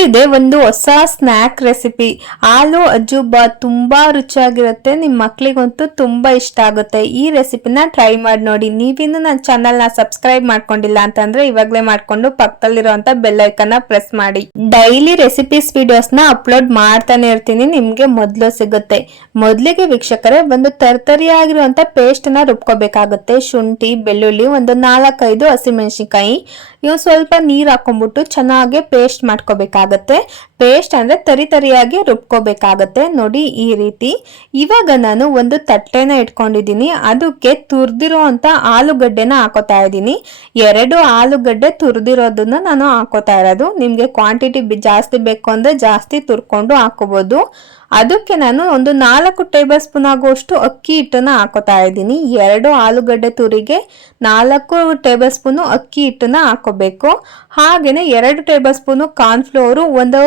ಇಲ್ಲಿದೆ ಒಂದು ಹೊಸ ಸ್ನ್ಯಾಕ್ ರೆಸಿಪಿ ಆಲೂ ಅಜೂಬಾ. ತುಂಬಾ ರುಚಿಯಾಗಿರುತ್ತೆ, ನಿಮ್ಮ ಮಕ್ಳಿಗಂತೂ ತುಂಬಾ ಇಷ್ಟ ಆಗುತ್ತೆ. ಈ ರೆಸಿಪಿನ ಟ್ರೈ ಮಾಡಿ ನೋಡಿ. ನೀವಿನ್ನು ನನ್ನ ಚಾನಲ್ನ ಸಬ್ಸ್ಕ್ರೈಬ್ ಮಾಡ್ಕೊಂಡಿಲ್ಲ ಅಂತಂದ್ರೆ ಇವಾಗಲೇ ಮಾಡ್ಕೊಂಡು ಪಕ್ಕದಲ್ಲಿರುವಂತ ಬೆಲ್ ಐಕನ್ನ ಪ್ರೆಸ್ ಮಾಡಿ. ಡೈಲಿ ರೆಸಿಪೀಸ್ ವಿಡಿಯೋಸ್ನ ಅಪ್ಲೋಡ್ ಮಾಡ್ತಾನೆ ಇರ್ತೀನಿ, ನಿಮ್ಗೆ ಮೊದಲು ಸಿಗುತ್ತೆ. ಮೊದಲಿಗೆ ವೀಕ್ಷಕರೇ, ಒಂದು ತರ್ತರಿಯಾಗಿರುವಂತ ಪೇಸ್ಟ್ ನ ರುಬ್ಕೋಬೇಕಾಗುತ್ತೆ. ಶುಂಠಿ, ಬೆಳ್ಳುಳ್ಳಿ, ಒಂದು 4-5 ಹಸಿಮೆಣಸಿನಕಾಯಿ, ಇವು ಸ್ವಲ್ಪ ನೀರ್ ಹಾಕೊಂಡ್ಬಿಟ್ಟು ಚೆನ್ನಾಗಿ ಪೇಸ್ಟ್ ಮಾಡ್ಕೋಬೇಕಾಗತ್ತೆ. ಪೇಸ್ಟ್ ಅಂದ್ರೆ ತರಿಯಾಗಿ ರುಬ್ಕೋಬೇಕಾಗತ್ತೆ. ನೋಡಿ ಈ ರೀತಿ. ಇವಾಗ ನಾನು ಒಂದು ತಟ್ಟೆನ ಇಟ್ಕೊಂಡಿದ್ದೀನಿ, ಅದಕ್ಕೆ ತುರ್ದಿರೋ ಅಂತ ಆಲೂಗಡ್ಡೆನ ಹಾಕೋತಾ ಇದ್ದೀನಿ. 2 ಆಲೂಗಡ್ಡೆ ತುರ್ದಿರೋದನ್ನ ನಾನು ಹಾಕೋತಾ ಇರೋದು. ನಿಮ್ಗೆ ಕ್ವಾಂಟಿಟಿ ಜಾಸ್ತಿ ಬೇಕು ಅಂದ್ರೆ ಜಾಸ್ತಿ ತುರ್ಕೊಂಡು ಹಾಕೋಬಹುದು. ಅದಕ್ಕೆ ನಾನು ಒಂದು 4 ಟೇಬಲ್ ಸ್ಪೂನ್ ಆಗುವಷ್ಟು ಅಕ್ಕಿ ಹಿಟ್ಟನ್ನ ಹಾಕೋತಾ ಇದ್ದೀನಿ. 2 ಆಲೂಗಡ್ಡೆ ತುರಿಗೆ 4 ಟೇಬಲ್ ಸ್ಪೂನ್ ಅಕ್ಕಿ ಹಿಟ್ಟನ್ನ ಹಾಕೋಬೇಕು. ಹಾಗೇನೆ 2 ಟೇಬಲ್ ಸ್ಪೂನ್ ಕಾರ್ನ್ ಫ್ಲೋರ್. ಒಂದು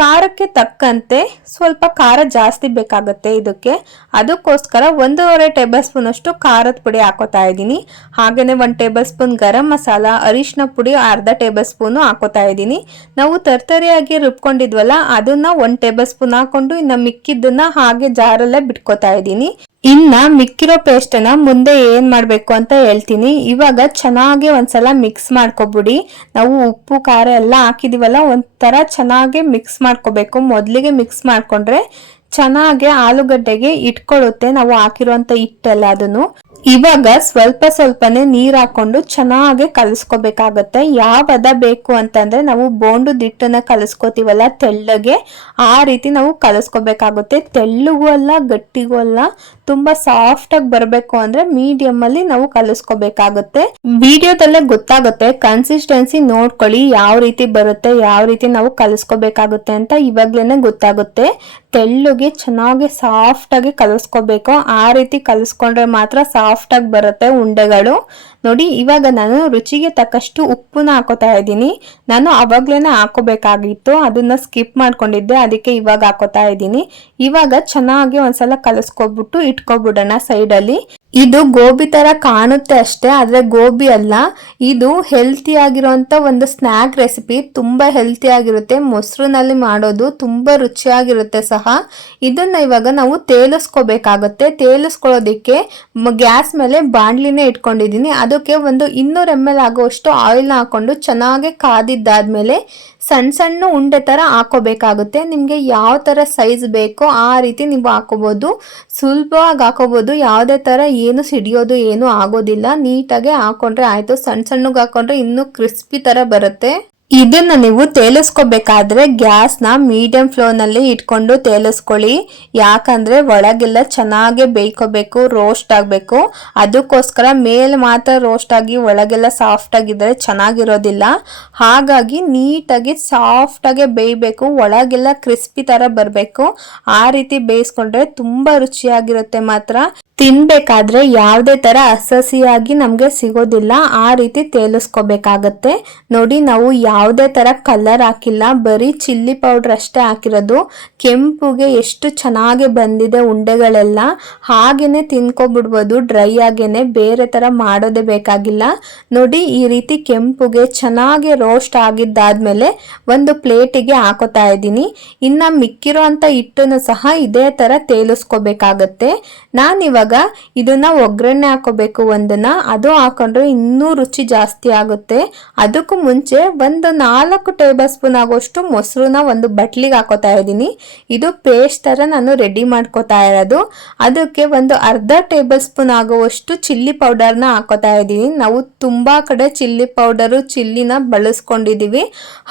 ಖಾರಕ್ಕೆ ತಕ್ಕಂತೆ ಸ್ವಲ್ಪ ಖಾರ ಜಾಸ್ತಿ ಬೇಕಾಗುತ್ತೆ ಇದಕ್ಕೆ, ಅದಕ್ಕೋಸ್ಕರ 1.5 ಟೇಬಲ್ ಸ್ಪೂನ್ ಅಷ್ಟು ಖಾರದ ಪುಡಿ ಹಾಕೋತಾ ಇದ್ದೀನಿ. ಹಾಗೇನೆ 1 ಟೇಬಲ್ ಸ್ಪೂನ್ ಗರಂ ಮಸಾಲ, ಅರಿಶಿನ ಪುಡಿ 1/2 ಟೇಬಲ್ ಸ್ಪೂನ್ ಹಾಕೋತಾ ಇದ್ದೀನಿ. ನಾವು ತರ್ತರಿಯಾಗಿ ರುಬ್ಕೊಂಡಿದ್ವಲ್ಲ, ಅದನ್ನ 1 ಟೇಬಲ್ ಸ್ಪೂನ್ ಹಾಕೊಂಡು ಇನ್ನ ಮಿಕ್ಕಿದ್ದನ್ನ ಹಾಗೆ ಜಾರಲ್ಲೇ ಬಿಟ್ಕೋತಾ ಇದ್ದೀನಿ. ಇನ್ನ ಮಿಕ್ಕಿರೋ ಪೇಸ್ಟ್ ನ ಮುಂದೆ ಏನ್ ಮಾಡ್ಬೇಕು ಅಂತ ಹೇಳ್ತೀನಿ. ಇವಾಗ ಚೆನ್ನಾಗಿ ಒಂದ್ಸಲ ಮಿಕ್ಸ್ ಮಾಡ್ಕೊಬಿಡಿ. ನಾವು ಉಪ್ಪು ಖಾರ ಎಲ್ಲ ಹಾಕಿದೀವಲ್ಲ, ಒಂಥರ ಚೆನ್ನಾಗಿ ಮಿಕ್ಸ್ ಮಾಡ್ಕೋಬೇಕು. ಮೊದ್ಲಿಗೆ ಮಿಕ್ಸ್ ಮಾಡ್ಕೊಂಡ್ರೆ ಚೆನ್ನಾಗಿ ಆಲೂಗಡ್ಡೆಗೆ ಇಟ್ಕೊಳ್ಳುತ್ತೆ, ನಾವು ಹಾಕಿರುವಂತ ಹಿಟ್ಟೆಲ್ಲ. ಅದನ್ನು ಇವಾಗ ಸ್ವಲ್ಪನೇ ನೀರ್ ಹಾಕೊಂಡು ಚೆನ್ನಾಗಿ ಕಲಸ್ಕೋಬೇಕಾಗತ್ತೆ. ಯಾವ ಹದ ಬೇಕು ಅಂತಂದ್ರೆ, ನಾವು ಬೋಂಡು ದಿಟ್ಟನ್ನ ಕಲಸ್ಕೋತೀವಲ್ಲ ತೆಳ್ಳಗೆ, ಆ ರೀತಿ ನಾವು ಕಲಸ್ಕೋಬೇಕಾಗುತ್ತೆ. ತೆಳ್ಳಗೂ ಅಲ್ಲ ಗಟ್ಟಿಗೂ ಅಲ್ಲ, ತುಂಬಾ ಸಾಫ್ಟ್ ಆಗಿ ಬರ್ಬೇಕು ಅಂದ್ರೆ ಮೀಡಿಯಂ ಅಲ್ಲಿ ನಾವು ಕಲಸ್ಕೋಬೇಕಾಗುತ್ತೆ. ವಿಡಿಯೋದಲ್ಲೇ ಗೊತ್ತಾಗುತ್ತೆ, ಕನ್ಸಿಸ್ಟೆನ್ಸಿ ನೋಡ್ಕೊಳ್ಳಿ ಯಾವ ರೀತಿ ಬರುತ್ತೆ, ಯಾವ ರೀತಿ ನಾವು ಕಲಸ್ಕೋಬೇಕಾಗುತ್ತೆ ಅಂತ ಇವಾಗ್ಲೇನೆ ಗೊತ್ತಾಗುತ್ತೆ. ತೆಳ್ಳುಗೆ ಚೆನ್ನಾಗಿ ಸಾಫ್ಟ್ ಆಗಿ ಕಲಸ್ಕೋಬೇಕು. ಆ ರೀತಿ ಕಲಸ್ಕೊಂಡ್ರೆ ಮಾತ್ರ ಸಾಫ್ಟ್ ಆಗಿ ಬರುತ್ತೆ ಉಂಡೆಗಳು. ನೋಡಿ ಇವಾಗ ನಾನು ರುಚಿಗೆ ತಕ್ಕಷ್ಟು ಉಪ್ಪನ್ನ ಹಾಕೋತಾ ಇದ್ದೀನಿ. ನಾನು ಅವಾಗ್ಲೇನೆ ಹಾಕೋಬೇಕಾಗಿತ್ತು, ಅದನ್ನ ಸ್ಕಿಪ್ ಮಾಡ್ಕೊಂಡಿದ್ದೆ, ಅದಕ್ಕೆ ಇವಾಗ ಹಾಕೋತಾ ಇದ್ದೀನಿ. ಇವಾಗ ಚೆನ್ನಾಗಿ ಒಂದ್ಸಲ ಕಲಸ್ಕೊಬಿಟ್ಟು ಇಟ್ಕೊಬಿಡೋಣ ಸೈಡ್ ಅಲ್ಲಿ. ಇದು ಗೋಬಿ ತರ ಕಾಣುತ್ತೆ ಅಷ್ಟೇ, ಆದ್ರೆ ಗೋಬಿ ಅಲ್ಲ. ಇದು ಹೆಲ್ತಿ ಆಗಿರುವಂತ ಒಂದು ಸ್ನ್ಯಾಕ್ ರೆಸಿಪಿ. ತುಂಬಾ ಹೆಲ್ತಿ ಆಗಿರುತ್ತೆ, ಮೊಸರಿನಲ್ಲಿ ಮಾಡೋದು, ತುಂಬಾ ರುಚಿಯಾಗಿರುತ್ತೆ ಸಹ. ಇದನ್ನ ಇವಾಗ ನಾವು ತೇಲಿಸ್ಕೋಬೇಕಾಗುತ್ತೆ. ತೇಲಿಸ್ಕೊಳ್ಳೋದಿಕ್ಕೆ ಗ್ಯಾಸ್ ಮೇಲೆ ಬಾಣ್ಲಿನೇ ಇಟ್ಕೊಂಡಿದ್ದೀನಿ. ಅದಕ್ಕೆ ಒಂದು 200 ml ಆಗುವಷ್ಟು ಆಯಿಲ್ನ ಹಾಕೊಂಡು ಚೆನ್ನಾಗಿ ಕಾದಿದ್ದಾದ್ಮೇಲೆ ಸಣ್ಣ ಉಂಡೆ ತರ ಹಾಕೋಬೇಕಾಗುತ್ತೆ. ನಿಮ್ಗೆ ಯಾವ ತರ ಸೈಜ್ ಬೇಕೋ ಆ ರೀತಿ ನೀವು ಹಾಕೋಬಹುದು, ಸುಲಭವಾಗಿ ಹಾಕೋಬಹುದು. ಯಾವುದೇ ತರ ಏನು ಸಿಡಿಯೋದು ಏನು ಆಗೋದಿಲ್ಲ, ನೀಟಾಗಿ ಹಾಕೊಂಡ್ರೆ ಆಯ್ತು. ಸಣ್ಣಗೆ ಹಾಕೊಂಡ್ರೆ ಇನ್ನೂ ಕ್ರಿಸ್ಪಿ ತರ ಬರುತ್ತೆ. ಇದನ್ನ ನೀವು ತೇಲಿಸ್ಕೋಬೇಕಾದ್ರೆ ಗ್ಯಾಸ್ನ ಮೀಡಿಯಂ ಫ್ಲೇಮ್ನಲ್ಲಿ ಇಟ್ಕೊಂಡು ತೇಲಿಸ್ಕೊಳ್ಳಿ. ಯಾಕಂದ್ರೆ ಒಳಗೆಲ್ಲ ಚೆನ್ನಾಗಿ ಬೇಯ್ಕೋಬೇಕು, ರೋಸ್ಟ್ ಆಗಬೇಕು. ಅದಕ್ಕೋಸ್ಕರ ಮೇಲೆ ಮಾತ್ರ ರೋಸ್ಟ್ ಆಗಿ ಒಳಗೆಲ್ಲ ಸಾಫ್ಟ್ ಆಗಿದ್ರೆ ಚೆನ್ನಾಗಿರೋದಿಲ್ಲ. ಹಾಗಾಗಿ ನೀಟಾಗಿ ಸಾಫ್ಟ್ ಆಗಿ ಬೇಯಬೇಕು, ಒಳಗೆಲ್ಲ ಕ್ರಿಸ್ಪಿ ತರ ಬರಬೇಕು. ಆ ರೀತಿ ಬೇಯಿಸ್ಕೊಂಡ್ರೆ ತುಂಬಾ ರುಚಿಯಾಗಿರುತ್ತೆ. ಮಾತ್ರ ತಿನ್ಬೇಕಾದ್ರೆ ಯಾವುದೇ ತರ ಹಸಿಯಾಗಿ ನಮ್ಗೆ ಸಿಗೋದಿಲ್ಲ, ಆ ರೀತಿ ತೇಲಿಸ್ಕೋಬೇಕಾಗತ್ತೆ. ನೋಡಿ ನಾವು ಯಾವುದೇ ತರ ಕಲರ್ ಹಾಕಿಲ್ಲ, ಬರೀ ಚಿಲ್ಲಿ ಪೌಡರ್ ಅಷ್ಟೇ ಹಾಕಿರೋದು. ಕೆಂಪುಗೆ ಎಷ್ಟು ಚೆನ್ನಾಗಿ ಬಂದಿದೆ ಉಂಡೆಗಳೆಲ್ಲ. ಹಾಗೇನೆ ತಿನ್ಕೊಬಿಡ್ಬೋದು ಡ್ರೈ ಆಗೇನೆ, ಬೇರೆ ತರ ಮಾಡೋದೇ ಬೇಕಾಗಿಲ್ಲ. ನೋಡಿ ಈ ರೀತಿ ಕೆಂಪುಗೆ ಚೆನ್ನಾಗಿ ರೋಸ್ಟ್ ಆಗಿದ್ದಾದ್ಮೇಲೆ ಒಂದು ಪ್ಲೇಟಿಗೆ ಹಾಕೋತಾ ಇದ್ದೀನಿ. ಇನ್ನ ಮಿಕ್ಕಿರೋ ಅಂತ ಹಿಟ್ಟನ್ನು ಸಹ ಇದೇ ತರ ತೇಲಿಸ್ಕೋಬೇಕಾಗತ್ತೆ. ನಾನಿವಾಗ ಇದನ್ನ ಒಗ್ಗರಣೆ ಹಾಕೋಬೇಕು ಒಂದನ್ನ, ಅದು ಹಾಕೊಂಡ್ರೆ ಇನ್ನೂ ರುಚಿ ಜಾಸ್ತಿ ಆಗುತ್ತೆ. ಅದಕ್ಕೂ ಮುಂಚೆ ಒಂದು 4 ಟೇಬಲ್ ಸ್ಪೂನ್ ಆಗೋಷ್ಟು ಮೊಸರನ್ನ ಒಂದು ಬಟ್ಲಿಗೆ ಹಾಕೋತಾ ಇದ್ದೀನಿ. ಇದು ಪೇಸ್ಟ್ ತರ ನಾನು ರೆಡಿ ಮಾಡ್ಕೋತಾ ಇರೋದು. ಅದಕ್ಕೆ ಒಂದು 1/2 ಟೇಬಲ್ ಸ್ಪೂನ್ ಆಗುವಷ್ಟು ಚಿಲ್ಲಿ ಪೌಡರ್ನ ಹಾಕೋತಾ ಇದ್ದೀನಿ. ನಾವು ತುಂಬಾ ಕಡೆ ಚಿಲ್ಲಿ ಪೌಡರು ಚಿಲ್ಲಿನ ಬಳಸ್ಕೊಂಡಿದೀವಿ,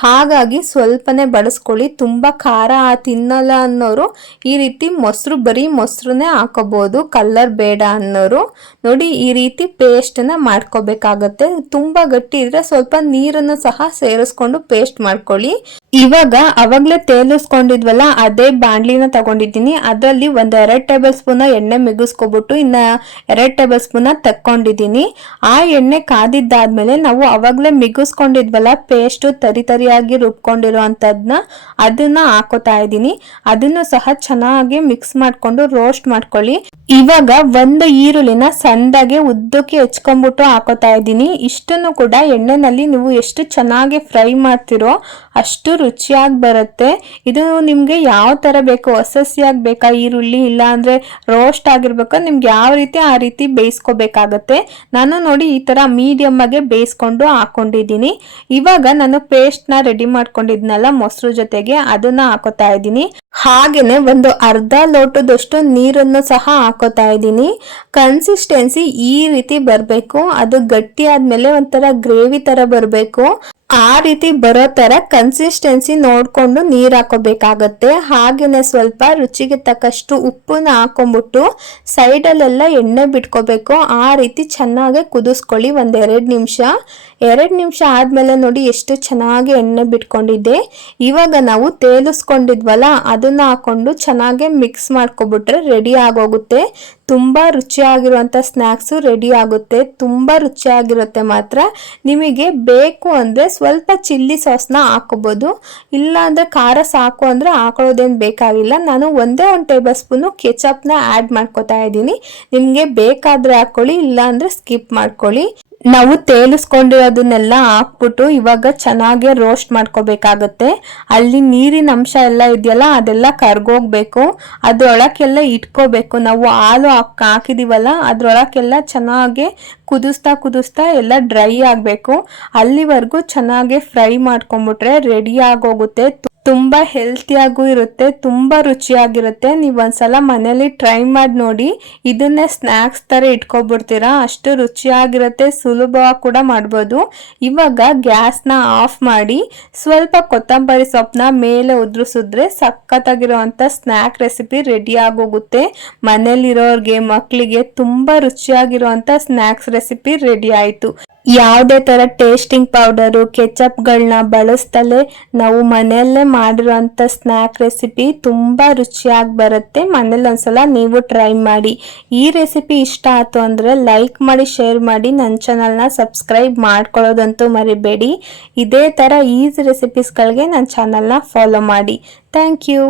ಹಾಗಾಗಿ ಸ್ವಲ್ಪನೇ ಬಳಸ್ಕೊಳ್ಳಿ. ತುಂಬಾ ಖಾರ ತಿನ್ನಲ್ಲ ಅನ್ನೋರು ಈ ರೀತಿ ಬರೀ ಮೊಸರನ್ನೇ ಹಾಕೋಬಹುದು, ಕಲರ್ ಬೇಡ ಅನ್ನೋರು. ನೋಡಿ ಈ ರೀತಿ ಪೇಸ್ಟ್ ನ ಮಾಡ್ಕೋಬೇಕಾಗತ್ತೆ. ತುಂಬಾ ಗಟ್ಟಿ ಇದ್ರೆ ಸ್ವಲ್ಪ ನೀರನ್ನು ಸಹ ಸೇರಿಸ್ಕೊಂಡು ಪೇಸ್ಟ್ ಮಾಡ್ಕೊಳ್ಳಿ. ಇವಾಗ ಅವಾಗ್ಲೇ ತೇಲಿಸ್ಕೊಂಡಿದ್ವಲ್ಲ, ಅದೇ ಬಾಣ್ಲಿನ ತಗೊಂಡಿದ್ದೀನಿ. ಅದರಲ್ಲಿ 1-2 ಟೇಬಲ್ ಸ್ಪೂನ್ ಎಣ್ಣೆ ಮಿಗಿಸ್ಕೊಬಿಟ್ಟು ಇನ್ನ 2 ಟೇಬಲ್ ಸ್ಪೂನ್ ತಕ್ಕೊಂಡಿದ್ದೀನಿ. ಆ ಎಣ್ಣೆ ಕಾದಿದ್ದಾದ್ಮೇಲೆ ನಾವು ಅವಾಗ್ಲೇ ಮಿಗಿಸ್ಕೊಂಡಿದ್ವಲ್ಲ ಪೇಸ್ಟ್, ತರಿಯಾಗಿ ರುಬ್ಕೊಂಡಿರುವಂತದ್ನ ಅದನ್ನ ಹಾಕೋತಾ ಇದ್ದೀನಿ. ಅದನ್ನು ಸಹ ಚೆನ್ನಾಗಿ ಮಿಕ್ಸ್ ಮಾಡ್ಕೊಂಡು ರೋಸ್ಟ್ ಮಾಡ್ಕೊಳ್ಳಿ. ಇವಾಗ ಒಂದು ಈರುಳ್ಳಿನ ಸಣ್ಣದಾಗಿ ಉದ್ದಕ್ಕೆ ಹೆಚ್ಕೊಂಡ್ಬಿಟ್ಟು ಹಾಕೋತಾ ಇದ್ದೀನಿ. ಇಷ್ಟನ್ನು ಕೂಡ ಎಣ್ಣೆನಲ್ಲಿ ನೀವು ಎಷ್ಟು ಚೆನ್ನಾಗಿ ಫ್ರೈ ಮಾಡ್ತಿರೋ ಅಷ್ಟು ರುಚಿಯಾಗಿ ಬರುತ್ತೆ. ಇದು ನಿಮಗೆ ಯಾವ ಥರ ಬೇಕು, ಹಸಿಯಾಗಿ ಬೇಕಾ ಈರುಳ್ಳಿ, ಇಲ್ಲ ಅಂದರೆ ರೋಸ್ಟ್ ಆಗಿರ್ಬೇಕು, ನಿಮ್ಗೆ ಯಾವ ರೀತಿ ಆ ರೀತಿ ಬೇಯಿಸ್ಕೋಬೇಕಾಗತ್ತೆ. ನಾನು ನೋಡಿ ಈ ಥರ ಮೀಡಿಯಮ್ ಆಗಿ ಬೇಯಿಸ್ಕೊಂಡು ಹಾಕೊಂಡಿದ್ದೀನಿ. ಇವಾಗ ನಾನು ಪೇಸ್ಟ್ನ ರೆಡಿ ಮಾಡ್ಕೊಂಡಿದ್ನಲ್ಲ ಮೊಸರು ಜೊತೆಗೆ, ಅದನ್ನ ಹಾಕೋತಾ ಇದ್ದೀನಿ. ಹಾಗೇನೆ ಒಂದು ಅರ್ಧ ಲೋಟದಷ್ಟು ನೀರನ್ನು ಸಹ ಹಾಕೋತಾ ಇದ್ದೀನಿ. ಕನ್ಸಿಸ್ಟೆನ್ಸಿ ಈ ರೀತಿ ಬರಬೇಕು, ಅದು ಗಟ್ಟಿ ಆದ್ಮೇಲೆ ಒಂಥರ ಗ್ರೇವಿ ತರ ಬರಬೇಕು. ಆ ರೀತಿ ಬರೋ ತರ ಕನ್ಸಿಸ್ಟೆನ್ಸಿ ನೋಡ್ಕೊಂಡು ನೀರ್ ಹಾಕೋಬೇಕಾಗತ್ತೆ. ಹಾಗೇನೆ ಸ್ವಲ್ಪ ರುಚಿಗೆ ತಕ್ಕಷ್ಟು ಉಪ್ಪನ್ನ ಹಾಕೊಂಡ್ಬಿಟ್ಟು ಸೈಡಲ್ಲೆಲ್ಲ ಎಣ್ಣೆ ಬಿಟ್ಕೋಬೇಕು. ಆ ರೀತಿ ಚೆನ್ನಾಗಿ ಕುದಿಸ್ಕೊಳ್ಳಿ ಒಂದ್ 2 ನಿಮಿಷ ಆದ್ಮೇಲೆ ನೋಡಿ ಎಷ್ಟು ಚೆನ್ನಾಗಿ ಎಣ್ಣೆ ಬಿಟ್ಕೊಂಡಿದ್ದೆ. ಇವಾಗ ನಾವು ತೇಲಿಸ್ಕೊಂಡಿದ್ವಲ್ಲ ಅದನ್ನ ಹಾಕೊಂಡು ಚೆನ್ನಾಗಿ ಮಿಕ್ಸ್ ಮಾಡ್ಕೊಬಿಟ್ರೆ ರೆಡಿ ಆಗೋಗುತ್ತೆ. ತುಂಬಾ ರುಚಿಯಾಗಿರುವಂತ ಸ್ನಾಕ್ಸ್ ರೆಡಿ ಆಗುತ್ತೆ. ತುಂಬಾ ರುಚಿಯಾಗಿರುತ್ತೆ ಮಾತ್ರ. ನಿಮಗೆ ಬೇಕು ಅಂದ್ರೆ ಸ್ವಲ್ಪ ಚಿಲ್ಲಿ ಸಾಸ್ನ ಹಾಕೋಬಹುದು, ಇಲ್ಲ ಅಂದ್ರೆ ಖಾರ ಸಾಕು ಅಂದ್ರೆ ಹಾಕೊಳ್ಳೋದೇನು ಬೇಕಾಗಿಲ್ಲ. ನಾನು ಒಂದೇ 1 ಟೇಬಲ್ ಸ್ಪೂನು ಕೆಚಪ್ನ ಆ್ಯಡ್ ಮಾಡ್ಕೋತಾ ಇದ್ದೀನಿ. ನಿಮಗೆ ಬೇಕಾದ್ರೆ ಹಾಕೊಳ್ಳಿ, ಇಲ್ಲ ಅಂದ್ರೆ ಸ್ಕಿಪ್ ಮಾಡ್ಕೊಳ್ಳಿ. ನಾವು ತೇಲಿಸ್ಕೊಂಡಿರೋದನ್ನೆಲ್ಲ ಹಾಕ್ಬಿಟ್ಟು ಇವಾಗ ಚೆನ್ನಾಗಿ ರೋಸ್ಟ್ ಮಾಡ್ಕೋಬೇಕಾಗತ್ತೆ. ಅಲ್ಲಿ ನೀರಿನ ಅಂಶ ಎಲ್ಲ ಇದೆಯಲ್ಲ ಅದೆಲ್ಲ ಕರ್ಗೋಗ್ಬೇಕು, ಅದ್ರೊಳಕ್ಕೆಲ್ಲ ಇಟ್ಕೋಬೇಕು. ನಾವು ಹಾಲು ಹಾಕಿದೀವಲ್ಲ ಅದ್ರೊಳಕ್ಕೆಲ್ಲ ಚೆನ್ನಾಗಿ ಕುದಿಸ್ತಾ ಎಲ್ಲ ಡ್ರೈ ಆಗಬೇಕು. ಅಲ್ಲಿವರೆಗೂ ಚೆನ್ನಾಗಿ ಫ್ರೈ ಮಾಡ್ಕೊಂಡ್ಬಿಟ್ರೆ ರೆಡಿ ಆಗೋಗುತ್ತೆ. ತುಂಬಾ ಹೆಲ್ತಿಯಾಗೂ ಇರುತ್ತೆ, ತುಂಬಾ ರುಚಿಯಾಗಿರುತ್ತೆ. ನೀವು ಒಂದ್ಸಲ ಮನೇಲಿ ಟ್ರೈ ಮಾಡಿ ನೋಡಿ. ಇದನ್ನೇ ಸ್ನ್ಯಾಕ್ಸ್ ತರ ಇಟ್ಕೊಬಿಡ್ತೀರಾ, ಅಷ್ಟು ರುಚಿಯಾಗಿರುತ್ತೆ. ಸುಲಭವಾಗಿ ಕೂಡ ಮಾಡ್ಬೋದು. ಇವಾಗ ಗ್ಯಾಸ್ನ ಆಫ್ ಮಾಡಿ ಸ್ವಲ್ಪ ಕೊತ್ತಂಬರಿ ಸೊಪ್ಪನ್ನ ಮೇಲೆ ಉದುರಿಸಿದ್ರೆ ಸಖತ್ತಾಗಿರುವಂತ ಸ್ನ್ಯಾಕ್ ರೆಸಿಪಿ ರೆಡಿ ಆಗೋಗುತ್ತೆ. ಮನೇಲಿರೋರ್ಗೆ, ಮಕ್ಕಳಿಗೆ ತುಂಬಾ ರುಚಿಯಾಗಿರುವಂತ ಸ್ನ್ಯಾಕ್ಸ್ ರೆಸಿಪಿ ರೆಡಿ ಆಯ್ತು. ಯಾವುದೇ ತರ ಟೇಸ್ಟಿಂಗ್ ಪೌಡರು, ಕೆಚಪ್ಗಳನ್ನ ಬಳಸ್ತಲೇ ನಾವು ಮನೆಯಲ್ಲೇ ಮಾಡಿರುವಂತ ಸ್ನ್ಯಾಕ್ ರೆಸಿಪಿ ತುಂಬಾ ರುಚಿಯಾಗಿ ಬರುತ್ತೆ. ಮನೇಲಿ ಒಂದ್ಸಲ ನೀವು ಟ್ರೈ ಮಾಡಿ. ಈ ರೆಸಿಪಿ ಇಷ್ಟ ಆಯ್ತು ಅಂದ್ರೆ ಲೈಕ್ ಮಾಡಿ, ಶೇರ್ ಮಾಡಿ, ನನ್ನ ಚಾನಲ್ನ ಸಬ್ಸ್ಕ್ರೈಬ್ ಮಾಡ್ಕೊಳ್ಳೋದಂತೂ ಮರಿಬೇಡಿ. ಇದೇ ತರ ಈಸಿ ರೆಸಿಪೀಸ್ಗಳಿಗೆ ನನ್ನ ಚಾನಲ್ನ ಫಾಲೋ ಮಾಡಿ. Thank you.